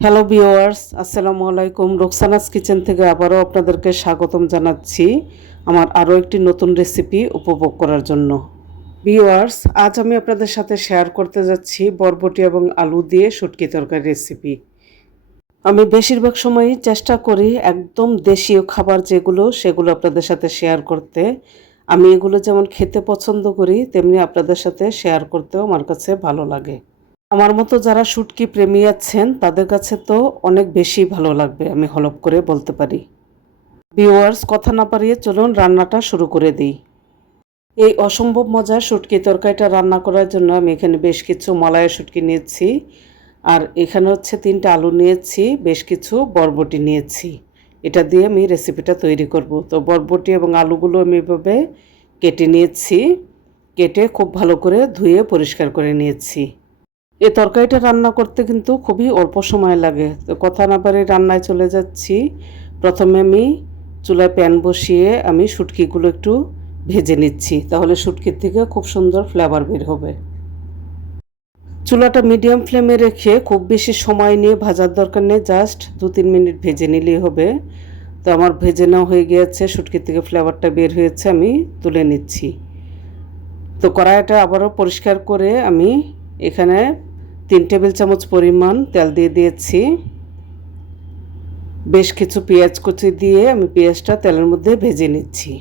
Hello viewers আসসালামু আলাইকুম Roksana's kitchen থেকে আবারও আপনাদেরকে স্বাগতম জানাচ্ছি আমার আরও একটি নতুন রেসিপি উপভোগ করার জন্য। ভিওয়ার্স আজ আমি আপনাদের সাথে শেয়ার করতে যাচ্ছি বরবটি এবং আলু দিয়ে শুটকি তরকারি রেসিপি আমি বেশিরভাগ সময়ই চেষ্টা করি একদম দেশীয় খাবার যেগুলো, সেগুলো আপনাদের সাথে শেয়ার করতে। আমি এগুলো যেমন খেতে পছন্দ করি, তেমনি আপনাদের সাথে শেয়ার করতেও আমার কাছে ভালো লাগে। আমার মতো যারা শুটকি প্রেমী আছেন, তাদের কাছে তো অনেক বেশি ভালো লাগবে, আমি হলপ করে বলতে পারি। ভিউয়ার্স, কথা না পারিয়ে চলুন রান্নাটা শুরু করে দিই। এই অসম্ভব মজার শুটকি তরকারিটা রান্না করার জন্য আমি এখানে বেশ কিছু মলায়া শুটকি নিয়েছি, আর এখানে হচ্ছে তিনটা আলু নিয়েছি, বেশ কিছু বরবটি নিয়েছি। এটা দিয়ে আমি রেসিপিটা তৈরি করব। তো বরবটি এবং আলুগুলো আমি এভাবে কেটে নিয়েছি, কেটে খুব ভালো করে ধুয়ে পরিষ্কার করে নিয়েছি। এই তরকারিটা রান্না করতে কিন্তু খুবই অল্প সময় লাগে। তো কথা না পারে রান্নায় চলে যাচ্ছি। প্রথমে আমি চুলায় প্যান বসিয়ে আমি শুটকিগুলো একটু ভেজে নিচ্ছি। তাহলে শুটকির থেকে খুব সুন্দর ফ্লেভার বের হবে। চুলাটা মিডিয়াম ফ্লেমে রেখে খুব বেশি সময় নিয়ে ভাজার দরকার নেই জাস্ট দু তিন মিনিট ভেজে নিলেই হবে। তো আমার ভেজে নেওয়া হয়ে গিয়েছে, শুটকির থেকে ফ্লেভারটা বের হয়েছে, আমি তুলে নিচ্ছি। তো কড়াইটা আবারও পরিষ্কার করে আমি এখানে তিন টেবিল চামচ পরিমাণ তেল দিয়ে দিয়েছি। বেশ কিছু পেঁয়াজ কুচি দিয়ে আমি পেঁয়াজটা তেলের মধ্যে ভেজে নিচ্ছি।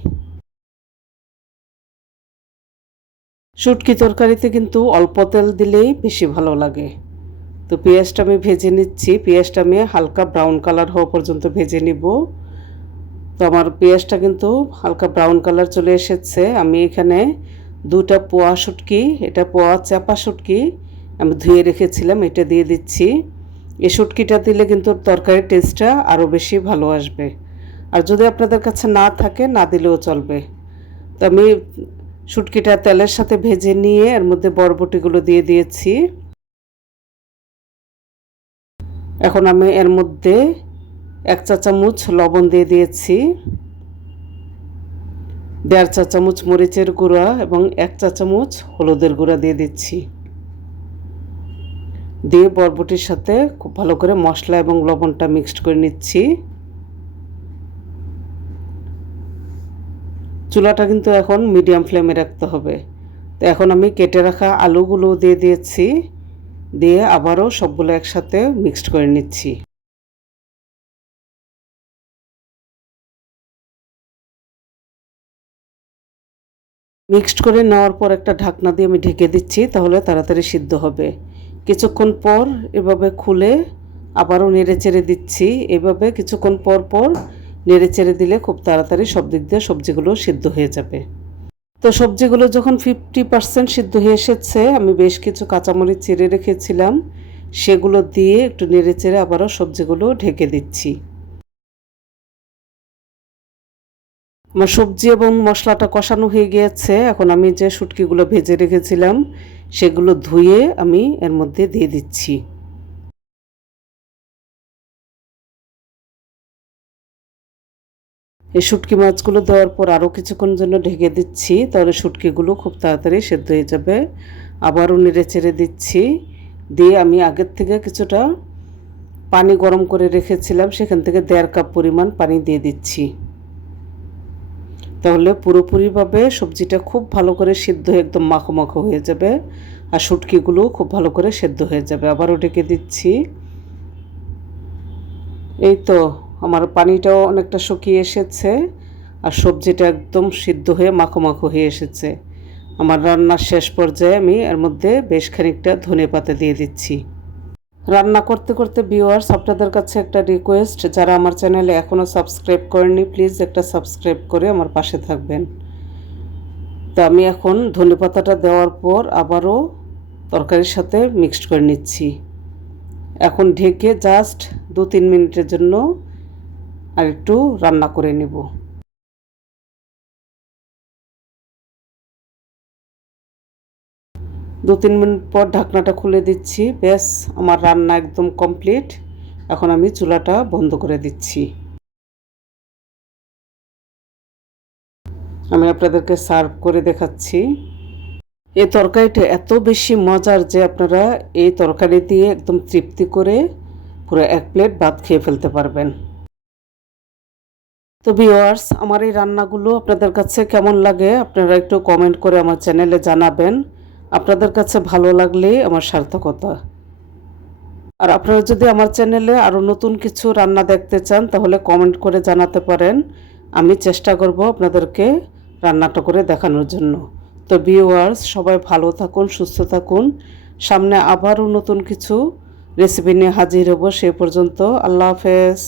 শুটকি তরকারিতে কিন্তু অল্প তেল দিলেই বেশি ভালো লাগে। তো পেঁয়াজটা আমি ভেজে নিচ্ছি। পেঁয়াজটা আমি হালকা ব্রাউন কালার হওয়া পর্যন্ত ভেজে নিব। তো আমার পেঁয়াজটা কিন্তু হালকা ব্রাউন কালার চলে এসেছে। আমি এখানে দুটা পোয়া শুটকি, এটা পোয়া চাপা শুটকি, আমি ধুয়ে রেখেছিলাম, এটা দিয়ে দিচ্ছি। এই শুটকিটা দিলে কিন্তু তরকারির টেস্টটা আরও বেশি ভালো আসবে। আর যদি আপনাদের কাছে না থাকে, না দিলেও চলবে। তো আমি শুটকিটা তেলের সাথে ভেজে নিয়ে এর মধ্যে বরবটিগুলো দিয়ে দিয়েছি। এখন আমি এর মধ্যে এক চা চামচ লবণ দিয়ে দিয়েছি। দেড় চা চামচ মরিচের গুঁড়া এবং এক চা চামচ হলুদের গুঁড়া দিয়ে দিচ্ছি। দিয়ে বরবটির সাথে খুব ভালো করে মশলা এবং লবণটা মিক্সড করে নিচ্ছি। চুলাটা কিন্তু এখন মিডিয়াম ফ্লেমে রাখতে হবে। তো এখন আমি কেটে রাখা আলুগুলো দিয়ে দিয়েছি। দিয়ে আবারও সবগুলো একসাথে মিক্সড করে নিচ্ছি। মিক্সড করে নেওয়ার পর একটা ঢাকনা দিয়ে আমি ঢেকে দিচ্ছি, তাহলে তাড়াতাড়ি সিদ্ধ হবে। কিছুক্ষণ পর এভাবে খুলে আবারও নেড়ে চেড়ে দিচ্ছি। এভাবে কিছুক্ষণ পর পর নেড়ে চেড়ে দিলে খুব তাড়াতাড়ি সব দিক দিয়ে সবজিগুলো সিদ্ধ হয়ে যাবে। তো সবজিগুলো যখন ফিফটি পার্সেন্ট সিদ্ধ হয়ে এসেছে, আমি বেশ কিছু কাঁচামরিচ চেড়ে রেখেছিলাম। সেগুলো দিয়ে একটু নেড়ে চেড়ে আবারও সবজিগুলো ঢেকে দিচ্ছি। সবজি এবং মশলাটা কষানো হয়ে গিয়েছে। এখন আমি যে শুটকিগুলো ভেজে রেখেছিলাম, সেগুলো ধুয়ে আমি এর মধ্যে দিয়ে দিচ্ছি। এই শুটকি মাছগুলো দেওয়ার পর আরও কিছুক্ষণ জন্য ঢেকে দিচ্ছি, তাহলে শুটকিগুলো খুব তাড়াতাড়ি সেদ্ধ হয়ে যাবে। আবারও নেড়ে চেড়ে দিচ্ছি। দিয়ে আমি আগের থেকে কিছুটা পানি গরম করে রেখেছিলাম, সেখান থেকে দেড় কাপ পরিমাণ পানি দিয়ে দিচ্ছি। তাহলে পুরোপুরিভাবে সবজিটা খুব ভালো করে সিদ্ধ একদম মাখো মাখো হয়ে যাবে। আর শুটকিগুলো খুব ভালো করে সেদ্ধ হয়ে যাবে। আবারও ডেকে দিচ্ছি। এই তো, আমার পানিটাও অনেকটা শুকিয়ে এসেছে। আর সবজিটা একদম সিদ্ধ হয়ে মাখো মাখো হয়ে এসেছে। আমার রান্নার শেষ পর্যায়ে আমি এর মধ্যে বেশ খানিকটা ধনে পাতা দিয়ে দিচ্ছি। রান্না করতে করতে ভিউয়ার্স আপনাদের কাছে একটা রিকোয়েস্ট যারা আমার চ্যানেলে এখনও সাবস্ক্রাইব করেনি প্লিজ একটা সাবস্ক্রাইব করে আমার পাশে থাকবেন। তো আমি এখন ধনে পাতাটা দেওয়ার পর আবারও তরকারির সাথে মিক্সড করে নিচ্ছি। এখন ঢেকে জাস্ট দু তিন মিনিটের জন্য আর একটু রান্না করে নেব। দু তিন মিনিট পর ঢাকনাটা খুলে দিচ্ছি। ব্যাস, আমার রান্না একদম কমপ্লিট এখন আমি চুলাটা বন্ধ করে দিচ্ছি। আমি আপনাদেরকে সার্ভ করে দেখাচ্ছি। এই তরকারিটা এত বেশি মজার যে আপনারা এই তরকারি দিয়ে একদম তৃপ্তি করে পুরো এক প্লেট ভাত খেয়ে ফেলতে পারবেন। তো ভিওয়ার্স আমার এই রান্নাগুলো আপনাদের কাছে কেমন লাগে আপনারা একটু কমেন্ট করে আমার চ্যানেলে জানাবেন। আপনাদের কাছে ভালো লাগলে আমার সার্থকতা। আর আপনারা যদি আমার চ্যানেলে আরও নতুন কিছু রান্না দেখতে চান, তাহলে কমেন্ট করে জানাতে পারেন। আমি চেষ্টা করব আপনাদেরকে রান্নাটা করে দেখানোর জন্য। তো ভিউয়ার্স সবাই ভালো থাকুন, সুস্থ থাকুন। সামনে আবারও নতুন কিছু রেসিপি নিয়ে হাজির হব, সে পর্যন্ত আল্লাহ হাফেজ।